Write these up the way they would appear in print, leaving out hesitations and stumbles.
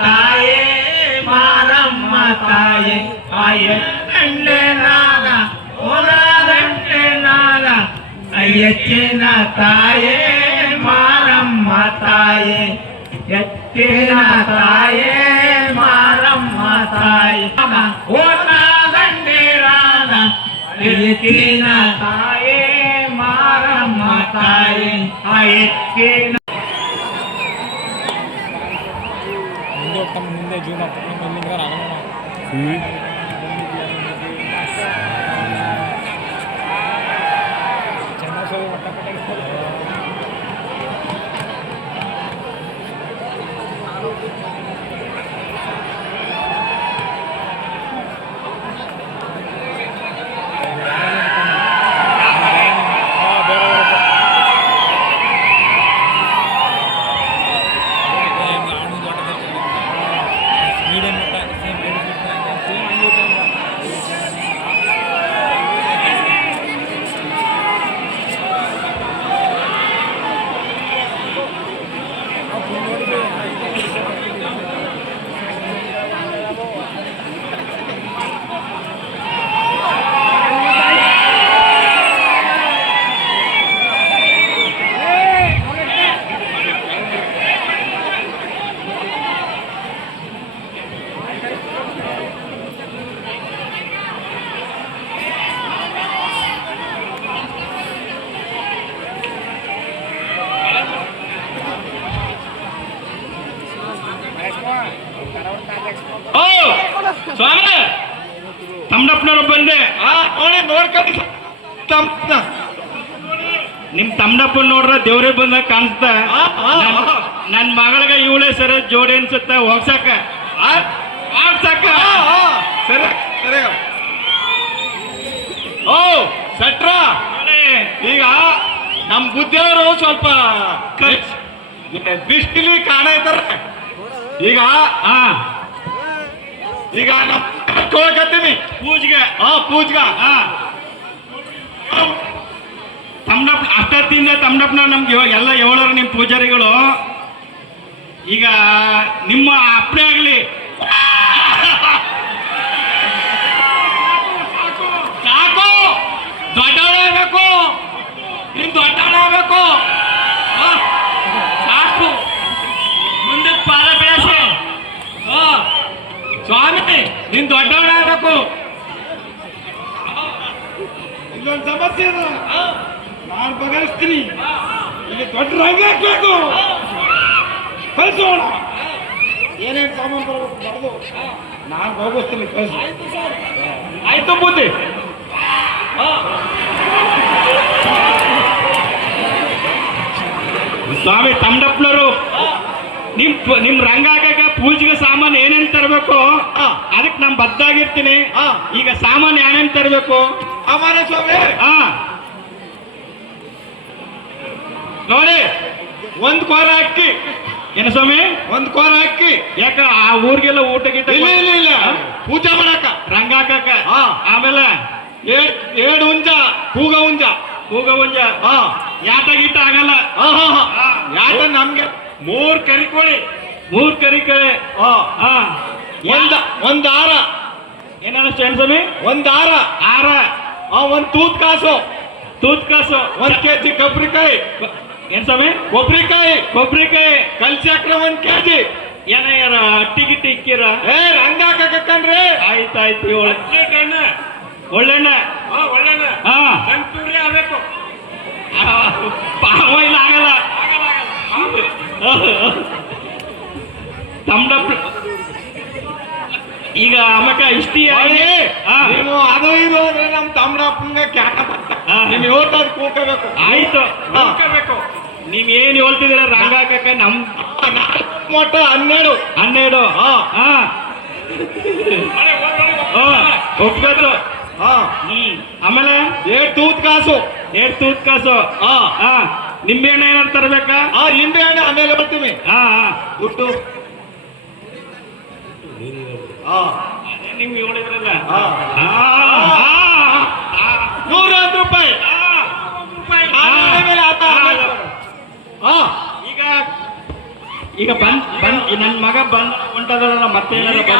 ತಾಯೇ ಮಾರಮ್ಮ ತಾಯೇ ಅಯ್ಯಂಡೆ ನಾಗ ಓಲಾದಂಡೆ ನಾಗ ಎಚ್ಚಿನ ತಾಯೇ ಮಾರಮ್ಮ ತಾಯೇ ಎಚ್ಚಿನ ತಾಯೇ ಮಾರಮ್ಮ ತಾಯಿ ಓಲಾದಂಡೆ ರಾಗ ಎಚ್ಚಿನ ತಾಯೇ ಮಾರಮ್ಮ ತಾಯಿ ಎಚ್ಚಿನ ಮುಂದೆ ಜೂಮ್ ಆಗ್ತದೆ ಸ್ವಾಮಿ ತಮ್ಮಪ್ಪನವ್ರು ಬಂದೆ ನೋಡ್ಕೊಂಡು ನಿಮ್ ತಮ್ಮಪ್ಪನ್ ನೋಡ್ರ ದೇವ್ರೇ ಬಂದ ಕಾಣಿಸ್ತ ನನ್ ಮಗಳಿಗೆ ಇವಳೇ ಸರಿ ಜೋಡಿ ಅನ್ಸುತ್ತ ಹೋಗ್ಸಾಕ ಸರಿ ಸರಿ ಓ ಸಟ್ರ ಈಗ ನಮ್ ಬುದ್ಧಿಯವರು ಸ್ವಲ್ಪ ಬಿಸ್ಟಿಲಿ ಕಾಣ ಇದ್ದಾರೆ ಈಗ ಈಗ ಕೋಳ್ಕತ್ತೀನಿ ಪೂಜ್ಗೆ ಪೂಜ್ಗ ತಮ್ಮಪ್ಪ ಅಷ್ಟೊತ್ತಿಂದ ತಮ್ಮಪ್ಪನ ನಮ್ಗೆ ಎಲ್ಲ ಹೇಳೋರು ನಿಮ್ಮ ಪೂಜಾರಿಗಳು ಈಗ ನಿಮ್ಮ ಅಪ್ಪಣೆ ಆಗಲಿ ಸಾಕು ದೊಡ್ಡವಳಾಗಬೇಕು ನಿಮ್ ದೊಡ್ಡವಳಾಗಬೇಕು ಸಾಕು ಮುಂದಕ್ಕೆ ಪಾದ ಬೆಳೆಸಿ ಸ್ವಾಮಿ ನೀನ್ ದೊಡ್ಡವಳಾಗಬೇಕು ಇಲ್ಲೊಂದು ಸಮಸ್ಯೆ ಅದ ನಾನು ಬಗೆಹರಿಸ್ತೀನಿ ಇಲ್ಲಿ ದೊಡ್ಡ ರಂಗ ಹಾಕ್ಬೇಕು ಕಳಿಸೋಣ ಏನೇನು ಸಾಮಾನು ಬರಬೇಕು ಬರೆದು ನಾನು ಹೋಗಿಸ್ತೀನಿ ಕಳಿಸು ಆಯ್ತು ಬುದ್ಧಿ ಸ್ವಾಮಿ ತಮ್ಮಪ್ಪನವರು ನಿಮ್ ರಂಗ ಹಾಕಕ ಪೂಜೆಗೆ ಸಾಮಾನು ಏನೇನ್ ತರಬೇಕು ಅದಕ್ಕೆ ನಮ್ ಬದ್ದಾಗಿರ್ತೀನಿ ಈಗ ಸಾಮಾನು ಏನೇನ್ ತರಬೇಕು ಸಾಮಾನ್ಯ ಸ್ವಾಮಿ ನೋಡಿ ಒಂದ್ ಕೋರ ಅಕ್ಕಿ ಏನ ಸ್ವಾಮಿ ಒಂದ್ ಕೋರ ಅಕ್ಕಿ ಯಾಕ ಆ ಊರಿಗೆಲ್ಲ ಊಟ ಗೀಟ ಇಲ್ಲ ಪೂಜೆ ಮಾಡಕ ರಂಗ ಹಾಕಕ ಆಮೇಲೆ ಏಡ್ ಹುಂಜ ಕೂಗ ಹುಂಜ ಯಾಟ ಗೀಟ ಆಗಲ್ಲ ಯಾಟ ನಮ್ಗೆ ಮೂರ್ ಕರಿಕೋಳಿ ಒಂದ್ ಆರ ಏನ ಸ್ವಾಮಿ ಒಂದ್ ಆರ ಒಂದ್ ತೂತ್ ಕಾಸು ಒಂದ್ ಕೆಜಿ ಕೊಬ್ಬರಿಕಾಯಿ ಏನ್ ಸ್ವಾಮಿ ಕೊಬ್ಬರಿಕಾಯಿ ಕಲ್ಚಕ್ರ 1 ಕೆಜಿ ಏನ ಯಾರ ಅಟ್ಟಿ ಗಿಟ್ಟಿ ಇಕ್ಕಿರ ರಂಗ ಹಾಕಕಂಡ್ರಿ ಆಯ್ತಾಯ್ತು ಒಳ್ಳೆಣ್ಣ ಸಂತೂರಿ ಆಗ್ಬೇಕು ಪಾವೈಲ್ ಆಗಲ್ಲ ತಮ್ಮಪ್ಪ ಈಗ ಅಮ್ಮಕ್ಕ ಇಷ್ಟಿ ನೀವು ಅದು ಇದು ಅಂದ್ರೆ ನಮ್ ತಮ್ಮಪ್ಪಂಗ ಕ್ಯಾಟ ನಿಮ್ ಹೇಳ್ತದ್ ಕೂಕಬೇಕು ಆಯ್ತು ಕೂಕಬೇಕು ನೀವ್ ಏನ್ ಹೇಳ್ತಿದ್ದೀರ ರಂಗ ಹಾಕಕ್ಕ ನಮ್ ಮೊಟ್ಟ 12 ಒಪ್ಕೋತು ಆಮೇಲೆ 2 ತೂತ್ ಕಾಸು ನಿಂಬೆ ಹಣ್ಣು ಏನಾದ್ರು ತರಬೇಕಾ ನಿಂಬೆ ಹಣ್ಣು ಆಮೇಲೆ ಬರ್ತೀವಿ ದುಡ್ಡು ನಿಮ್ಗೆ ಹೇಳಿದ್ರಲ್ಲ 100 ರೂಪಾಯಿ ಈಗ ಬಂದ್ ನನ್ ಮಗ ಬಂದ ಹೊಂಟದಲ್ಲ ಮತ್ತೆ ಈಗ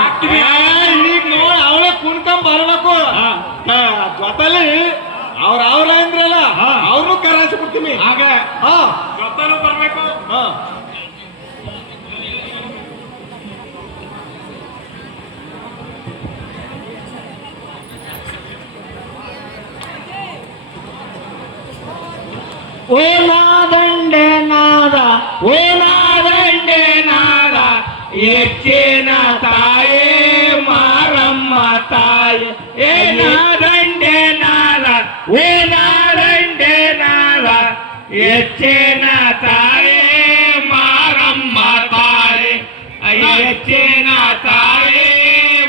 ನೋಡಿ ಅವಳೇ ಕುಣ್ಕೊಂಡ್ ಬರ್ಬೇಕು ಜೊತೆಲಿ ಅವ್ರ ಅಂದ್ರಲ್ಲ ಅವ್ರನ್ನೂ ಕರಾಯಿಸ್ಬಿಡ್ತೀನಿ ಆಗ ಹಾ ಜೊತೆನೂ ಬರ್ಬೇಕು. ಹಾ ಓ ನಾದಂಡೆ ನಾದ ಓ ನಾದಂಡೆ ನಾದ ಹೆಚ್ಚಿನ ತಾಯೇ ಮಾರಮ್ಮ ತಾಯಿ ಏ ನಾದಂಡೆ ನಾದ ಓ ನಾದಂಡೆ ನಾದ ಹೆಚ್ಚಿನ ತಾಯೇ ಮಾರಮ್ಮ ತಾಯಿ ಹೆಚ್ಚಿನ ತಾಯೇ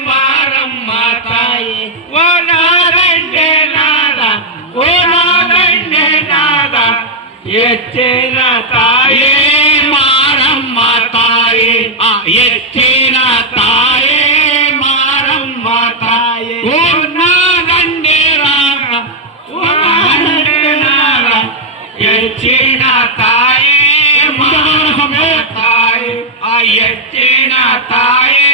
ಮಾರಮ್ಮ ತಾಯಿ ಓ ನಾದಂಡೆ ನಾದ ಓ ನಾದಂಡೆ ನಾದ ಹೆಚ್ಚಿನ ತಾಯೇ ಮಾರಮ್ಮ ತಾಯಿ ಹೆಚ್ಚಿನ ತಾಯೇ ಮಾರಮ್ಮ ತಾಯಿ ಓ ನಾದಂಡೆ ರಾಗ ಓ ನಾದಂಡೆ ನಾಗ ಹೆಚ್ಚಿನ ತಾಯೇ ಮಾರಮ್ಮ ತಾಯಿ ಹೆಚ್ಚಿನ ತಾಯೇ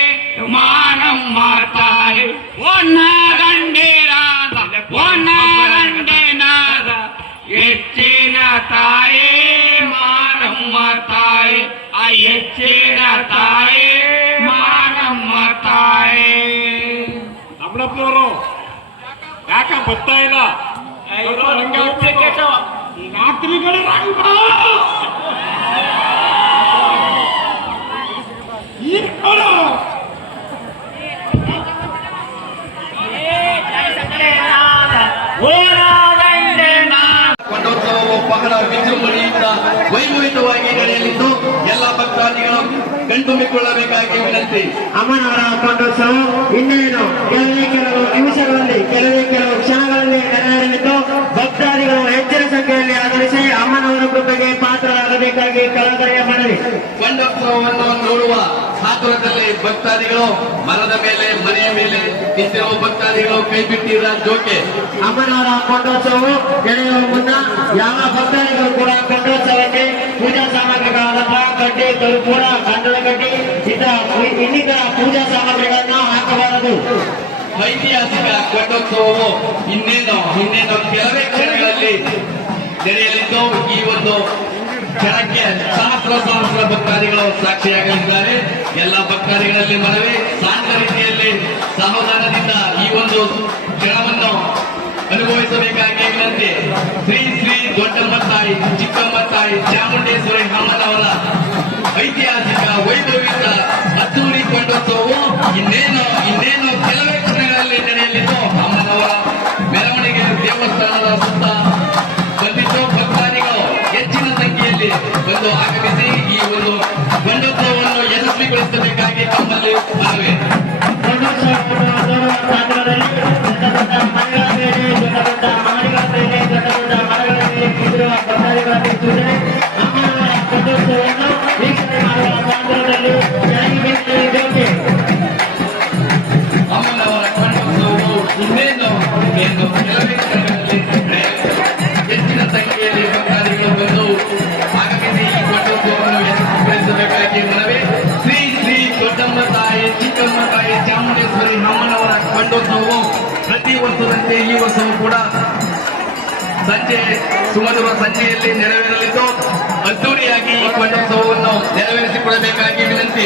ಮಾರಮ್ಮ ತಾಯಿ ಓ ನಾದಂಡೆ ರಾಗ ಓ ನಾದಂಡೆ ನಾಗ ಹೆಚ್ಚಿನ ತಾಯೇ ಮಾರಮ್ಮ ತಾಯಿ ಹೆಚ್ಚಿನ ತಾಯೇ ಮಾರಮ್ಮ ತಾಯಿ. ನಮ್ಮನಪ್ಪನವರು ಯಾಕ ಬರ್ತಾ ಇಲ್ಲ ರಾತ್ರಿ ಕಡೆ ರಂಗ ಈಗ ನೋಡು. ಕೊಂಡೋತ್ಸವವು ಬಹಳ ವಿಜೃಂಭಣೆಯಿಂದ ವೈಭವಿತವಾಗಿ ನಡೆಯಲಿದ್ದು ಎಲ್ಲ ಭಕ್ತಾದಿಗಳು ಕಣ್ತುಂಬಿಕೊಳ್ಳಬೇಕಾಗಿ ವಿನಂತಿ. ಅಮ್ಮನವರ ಕೊಂಡೋತ್ಸವ ಇನ್ನೇನು ಕೆಲವು ನಿಮಿಷಗಳಲ್ಲಿ ಕೆಲವು ಕ್ಷಣಗಳಲ್ಲಿ ನೆರವೇರಲಿದ್ದು ಭಕ್ತಾದಿಗಳು ಹೆಚ್ಚಿನ ಸಂಖ್ಯೆಯಲ್ಲಿ ಆಗಮಿಸಿ ಅಮ್ಮನವರ ಕೃಪೆಗೆ ಪಾತ್ರರಾಗಬೇಕಾಗಿ ಕಳಕಳಿಯ ಮನವಿ. ಕೊಂಡೋತ್ಸವವನ್ನು ನೋಡುವ ಆತುರದಲ್ಲಿ ಭಕ್ತಾದಿಗಳು ಮರದ ಮೇಲೆ ಮನೆಯ ಮೇಲೆ ನಿಂತಿರುವ ಭಕ್ತಾದಿಗಳು ಕೈ ಬಿಟ್ಟಿರ ಜೋಕೆ. ಅಮ್ಮನವರ ಕೊಂಡೋತ್ಸವವು ನಡೆಯುವ ಮುನ್ನ ಯಾವ ಭಕ್ತಾದಿಗಳು ಕೂಡ ಕೊಂಡೋತ್ಸವಕ್ಕೆ ಪೂಜಾ ಸಾಮಗ್ರಿಗಳಾದ ಕಡ್ಡಿ ಕರ್ಪೂರ ಗಂಧದ ಕಡ್ಡಿ ಇನ್ನಿತರ ಪೂಜಾ ಸಾಮಗ್ರಿಗಳನ್ನು ಹಾಕಬಾರದು. ಐತಿಹಾಸಿಕ ಕೊಂಡೋತ್ಸವವು ಇನ್ನೇನು ಕೆಲವೇ ಕ್ಷಣಗಳಲ್ಲಿ ನಡೆಯಲಿದ್ದು ಈ ಒಂದು ಕ್ಷಣಕ್ಕೆ ಸಹಸ್ರ ಭಕ್ತಾದಿಗಳು ಸಾಕ್ಷಿಯಾಗಲಿದ್ದಾರೆ. ಎಲ್ಲ ಭಕ್ತಾದಿಗಳಲ್ಲಿ ಮನವಿ ಶಾಂತ ರೀತಿಯಲ್ಲಿ ಸಮಾಧಾನದಿಂದ ಈ ಒಂದು ಕ್ಷಣವನ್ನು ಅನುಭವಿಸಬೇಕಾಗಿ ವಿನಂತಿ. ಶ್ರೀ ಶ್ರೀ ದೊಡ್ಡಮ್ಮ ತಾಯಿ ಚಿಕ್ಕಮ್ಮ ತಾಯಿ ಚಾಮುಂಡೇಶ್ವರಿ ಅಮ್ಮನವರ ಐತಿಹಾಸಿಕ ವೈಭವಿತ ಅದ್ದೂರಿ ಕೊಂಡೋತ್ಸವವು ಇನ್ನೇನು ಕೆಲವೇ ಕ್ಷಣಗಳಲ್ಲಿ ನಡೆಯಲಿದ್ದು ಅಮ್ಮನವರ ಮೆರವಣಿಗೆ ದೇವಸ್ಥಾನದ ಸುತ್ತ ಬಂದಿದ್ದು ಭಕ್ತಾದಿಗಳು ಹೆಚ್ಚಿನ ಸಂಖ್ಯೆಯಲ್ಲಿ ಬಂದು ಆಗಮಿಸಿ ಈ ಒಂದು ಕೊಂಡೋತ್ಸವವನ್ನು ಯಶಸ್ವಿಗೊಳಿಸಬೇಕಾಗಿ ತಮ್ಮಲ್ಲಿ ಮನವಿ. ಅಮ್ಮನವರ ಕೊಂಡೋತ್ಸವವು ಇನ್ನೇನು ಕೆಲವೇ ಕ್ಷಣಗಳಲ್ಲಿ ಹೆಚ್ಚಿನ ಸಂಖ್ಯೆಯಲ್ಲಿ ಭಕ್ತಾದಿಗಳು ಬಂದು ಆಗಮಿಸಿ ಈ ಕೊಂಡೋತ್ಸವವನ್ನು ಯಶಸ್ವಿಗೊಳಿಸಬೇಕಾಗಿ ಮನವಿ. ಶ್ರೀ ಶ್ರೀ ದೊಡ್ಡಮ್ಮ ತಾಯಿ ಚಿಕ್ಕಮ್ಮ ತಾಯಿ ಚಾಮುಂಡೇಶ್ವರಿ ಅಮ್ಮನವರ ಕೊಂಡೋತ್ಸವವು ಪ್ರತಿ ವರ್ಷದಂತೆ ಈ ವರ್ಷವೂ ಕೂಡ ಸಂಜೆ ಸುಮಧುರ ಸಂಜೆಯಲ್ಲಿ ನೆರವೇರಲಿದ್ದು ಅದ್ದೂರಿಯಾಗಿ ಈ ಕೊಂಡೋತ್ಸವವನ್ನು ನೆರವೇರಿಸಿಕೊಳ್ಳಬೇಕಾಗಿ ವಿನಂತಿ.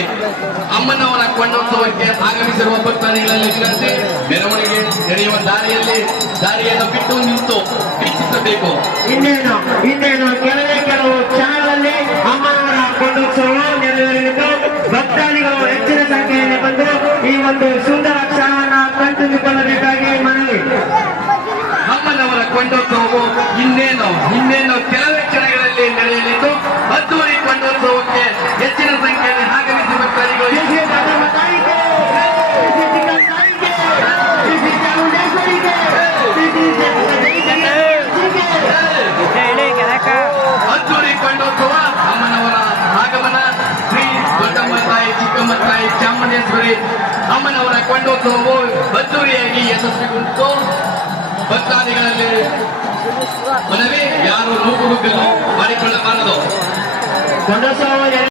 ಅಮ್ಮನವರ ಕೊಂಡೋತ್ಸವಕ್ಕೆ ಆಗಮಿಸಿರುವ ಭಕ್ತಾದಿಗಳಲ್ಲಿ ವಿನಂತಿ, ಮೆರವಣಿಗೆ ನಡೆಯುವ ದಾರಿಯನ್ನು ಬಿಟ್ಟು ನಿಂತು ವೀಕ್ಷಿಸಬೇಕು. ಇನ್ನೇನು ಕೆಲವು ಕ್ಷಣಗಳಲ್ಲಿ ಅಮ್ಮನವರ ಕೊಂಡೋತ್ಸವ ನೆರವೇರಲಿದ್ದು ಭಕ್ತಾದಿಗಳು ಹೆಚ್ಚಿನ ಸಂಖ್ಯೆಯಲ್ಲಿ ಬಂದು ಈ ಒಂದು ಸುಂದರ ಕ್ಷಣವನ್ನು ಕಣ್ತುಂಬಿಕೊಳ್ಳಬೇಕಾಗಿ ಮನವಿ. ಅಮ್ಮನವರ ಕೊಂಡೋತ್ಸವವು ಇನ್ನೇನು ಕೆಲವೇ ಕ್ಷಣಗಳಲ್ಲಿ ನಡೆಯಲಿದ್ದು ಅದ್ದೂರಿ ಕೊಂಡೋತ್ಸವಕ್ಕೆ ಹೆಚ್ಚಿನ ಸಂಖ್ಯೆಯಲ್ಲಿ ಆಗಮಿಸಿ ಭಕ್ತಾದಿಗಳು ಅದ್ದೂರಿ ಕೊಂಡೋತ್ಸವ ಅಮ್ಮನವರ ಆಗಮನ. ಶ್ರೀ ದೊಡ್ಡಮ್ಮ ತಾಯಿ ಚಿಕ್ಕಮ್ಮ ತಾಯಿ ಚಾಮುಂಡೇಶ್ವರಿ ಅಮ್ಮನವರ ಕೊಂಡೋತ್ಸವವು ಅದ್ದೂರಿಯಾಗಿ ಯಶಸ್ವಿಗೊಂಡು ಭಕ್ತಾದಿಗಳಲ್ಲಿ ಮನವಿ, ಯಾರು ನೂಗುನುಗ್ಗಲು ಮಾಡಿಕೊಳ್ಳಬಾರದು. ಕೊಂಡೋತ್ಸವ